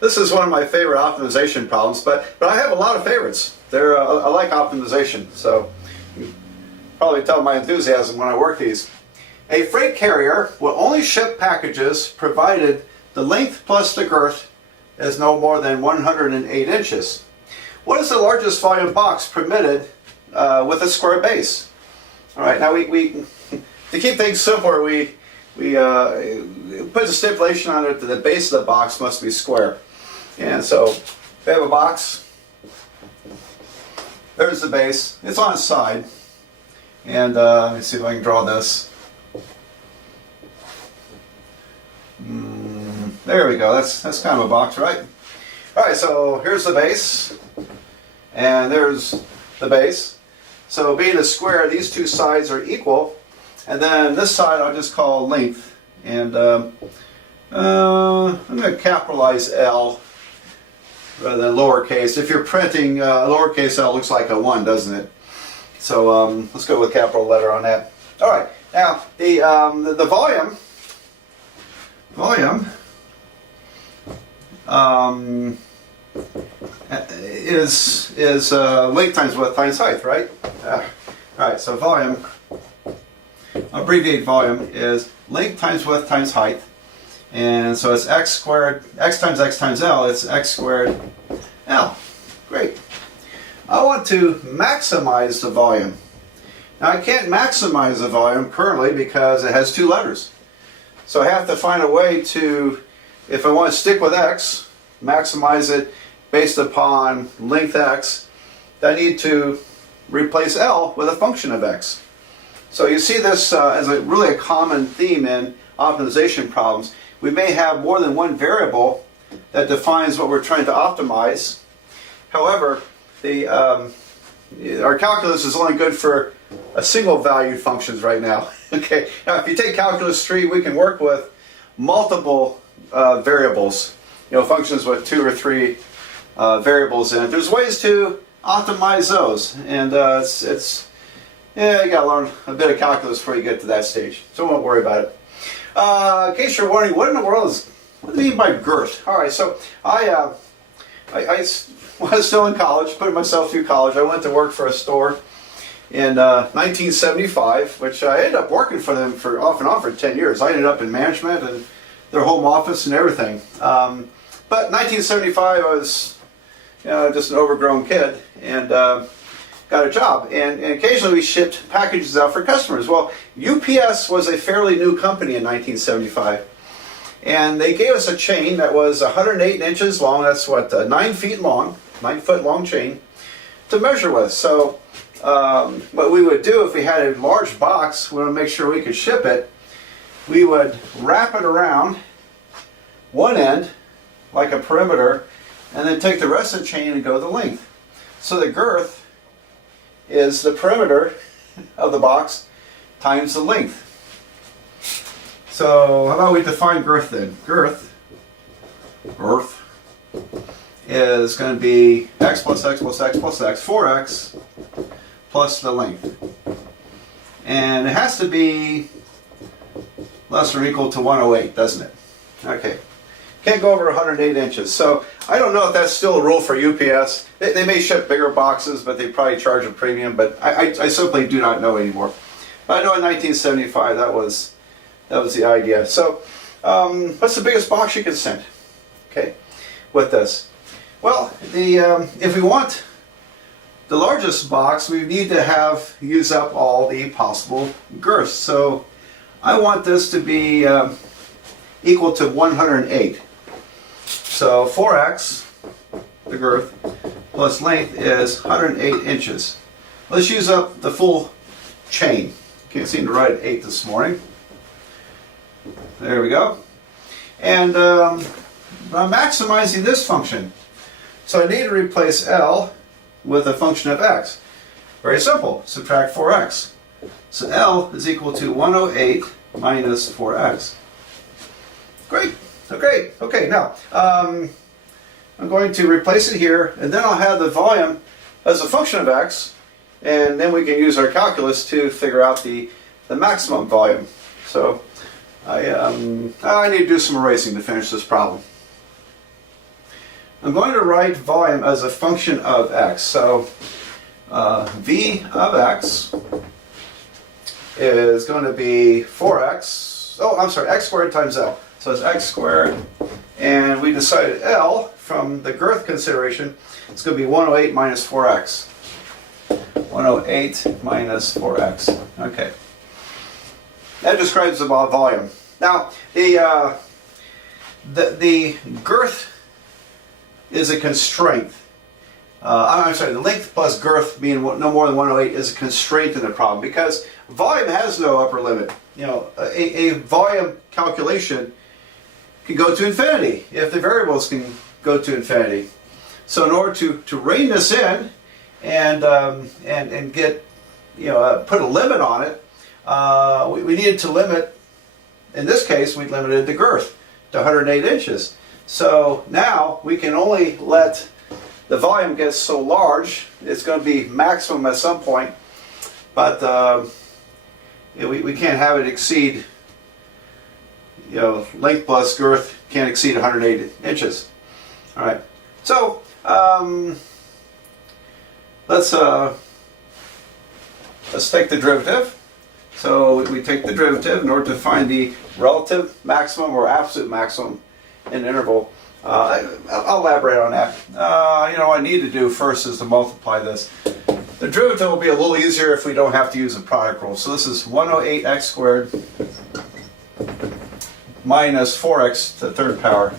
This is one of my favorite optimization problems, but I have a lot of favorites. I like optimization, so you can probably tell my enthusiasm when I work these. A freight carrier will only ship packages provided the length plus the girth is no more than 108 inches. What is the largest volume box permitted with a square base? All right, now we to keep things simpler, we put a stipulation on it that the base of the box must be square. And so we have a box. There's the base. It's on its side. And let me see if I can draw this. There we go. That's kind of a box, right? All right, so here's the base. And there's the base. So being a square, these two sides are equal. And then this side I'll just call length. And I'm going to capitalize L rather than lowercase. If you're printing, lowercase L looks like a 1, doesn't it? So let's go with capital letter on that. All right. Now the volume is length times width times height, right? All right. So volume, abbreviate volume, is length times width times height. And so it's x squared, x times L, it's x squared L. Great. I want to maximize the volume. Now I can't maximize the volume currently because it has two letters. So I have to find a way to, if I want to stick with x, maximize it based upon length x, I need to replace L with a function of x. So you see this as really a common theme in optimization problems. We may have more than one variable that defines what we're trying to optimize. However, our calculus is only good for a single valued functions right now. Okay. Now, if you take calculus 3, we can work with multiple variables. Functions with 2 or 3 variables in it. There's ways to optimize those, and you got to learn a bit of calculus before you get to that stage. So don't worry about it. In case you're wondering, what in the world what do you mean by girth? All right, so I was still in college, putting myself through college. I went to work for a store in 1975, which I ended up working for them for off and on for 10 years. I ended up in management and their home office and everything. But 1975, I was just an overgrown kid and got a job, and occasionally we shipped packages out for customers. Well, UPS was a fairly new company in 1975, and they gave us a chain that was 108 inches long. That's what, 9 feet long, 9-foot long chain to measure with. So what we would do if we had a large box, we want to make sure we could ship it, we would wrap it around one end like a perimeter, and then take the rest of the chain and go the length. So the girth is the perimeter of the box times the length. So how about we define girth then? Girth is going to be x plus x plus x plus x, 4x plus the length. And it has to be less or equal to 108, doesn't it? Okay. Can't go over 108 inches. So I don't know if that's still a rule for UPS. They may ship bigger boxes, but they probably charge a premium. But I simply do not know anymore. But I know in 1975 that was the idea. So what's the biggest box you can send? Okay, with this. Well, if we want the largest box, we need to use up all the possible girths. So I want this to be equal to 108. So 4x, the girth, plus length is 108 inches. Let's use up the full chain. Can't seem to write 8 this morning. There we go. And I'm maximizing this function. So I need to replace L with a function of x. Very simple. Subtract 4x. So L is equal to 108 minus 4x. Great. Okay. Okay. Now I'm going to replace it here, and then I'll have the volume as a function of x, and then we can use our calculus to figure out the maximum volume. So I need to do some erasing to finish this problem. I'm going to write volume as a function of x. So v of x is going to be 4x. Oh, I'm sorry, x squared times L. So it's x squared. And we decided L, from the girth consideration, it's going to be 108 minus 4x. 108 minus 4x. Okay. That describes the volume. Now, the girth is a constraint. I'm sorry, the length plus girth being no more than 108 is a constraint in the problem because volume has no upper limit. You know, a volume calculation can go to infinity if the variables can go to infinity. So in order to rein this in and get, you know, put a limit on it, we needed to limit. In this case, we limited the girth to 108 inches. So now we can only let the volume get so large. It's going to be maximum at some point, but we can't have it exceed, you know, length plus girth can't exceed 108 inches. All right. So let's take the derivative. So we take the derivative in order to find the relative maximum or absolute maximum in the interval. I'll elaborate on that. You know, what I need to do first is to multiply this. The derivative will be a little easier if we don't have to use the product rule. So this is 108x squared minus 4x to the third power.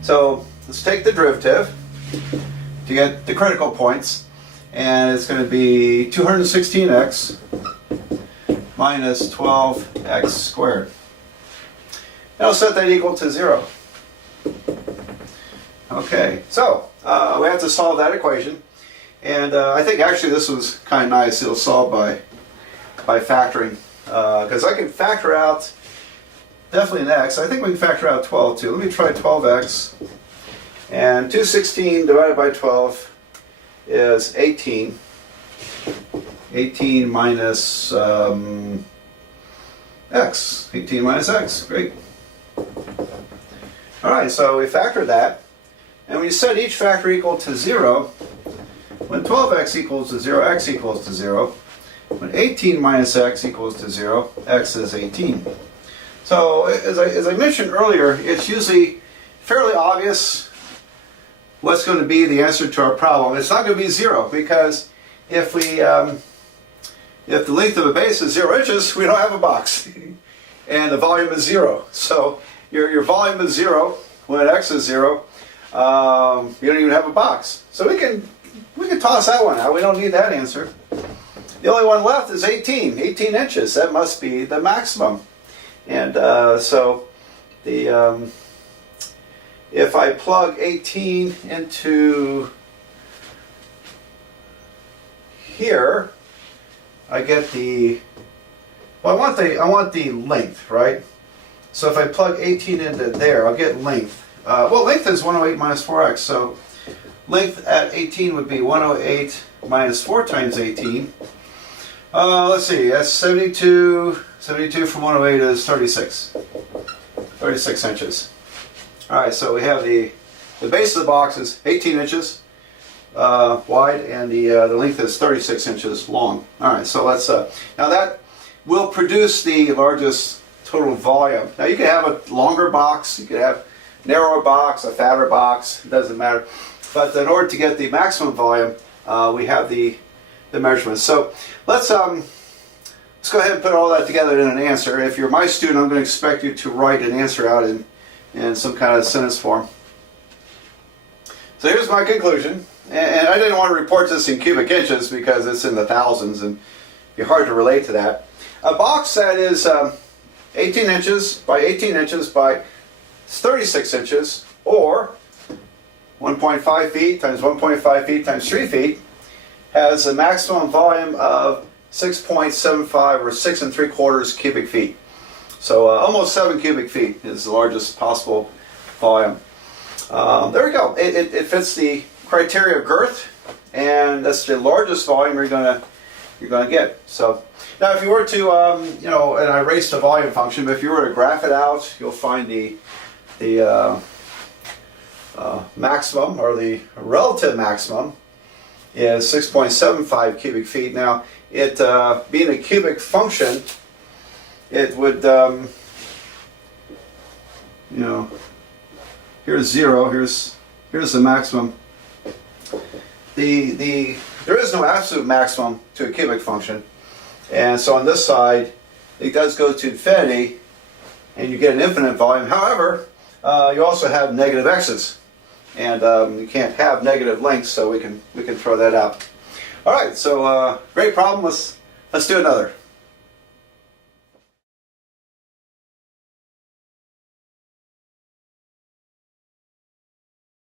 So let's take the derivative to get the critical points. And it's going to be 216x minus 12x squared. And I'll set that equal to 0. Okay, so we have to solve that equation. And I think actually this was kind of nice. It'll solve by factoring. Because I can factor out definitely an x. I think we can factor out 12 too. Let me try 12x. And 216 divided by 12 is 18. 18 minus x. 18 minus x. Great. Alright, so we factor that. And we set each factor equal to 0. When 12x equals to 0, x equals to 0. When 18 minus x equals to 0, x is 18. So as I mentioned earlier, it's usually fairly obvious what's going to be the answer to our problem. It's not going to be 0 because if the length of a base is 0 inches, we don't have a box. And the volume is 0. So your volume is 0 when x is 0. You don't even have a box. So we can toss that one out. We don't need that answer. The only one left is 18 inches. That must be the maximum. And so the if I plug 18 into here, I get the, well, I want the length, right? So if I plug 18 into there, I'll get length. Well, length is 108 minus 4x, so length at 18 would be 108 minus 4 times 18. Let's see, that's 72. 72 from 108 is 36. 36 inches. Alright, so we have the base of the box is 18 inches wide, and the length is 36 inches long. Alright, so let's, now that will produce the largest total volume. Now you could have a longer box, you could have a narrower box, a fatter box, it doesn't matter. But in order to get the maximum volume, we have the measurements. So let's go ahead and put all that together in an answer. If you're my student, I'm going to expect you to write an answer out in some kind of sentence form. So here's my conclusion. And I didn't want to report this in cubic inches because it's in the thousands and it'd be hard to relate to that. A box that is 18 inches by 18 inches by 36 inches, or 1.5 feet times 1.5 feet times 3 feet, has a maximum volume of 6.75 or 6 3/4 cubic feet. So almost 7 cubic feet is the largest possible volume. There we go. It fits the criteria of girth, and that's the largest volume you're gonna get. So now, if you were to, you know, and I erased the volume function, but if you were to graph it out, you'll find the maximum, or the relative maximum, is 6.75 cubic feet. Now, it being a cubic function, it would, you know, here's 0, here's the maximum. There is no absolute maximum to a cubic function, and so on this side it does go to infinity and you get an infinite volume. However, you also have negative x's, and you can't have negative lengths, so we can throw that out. All right, so great problem. Let's do another.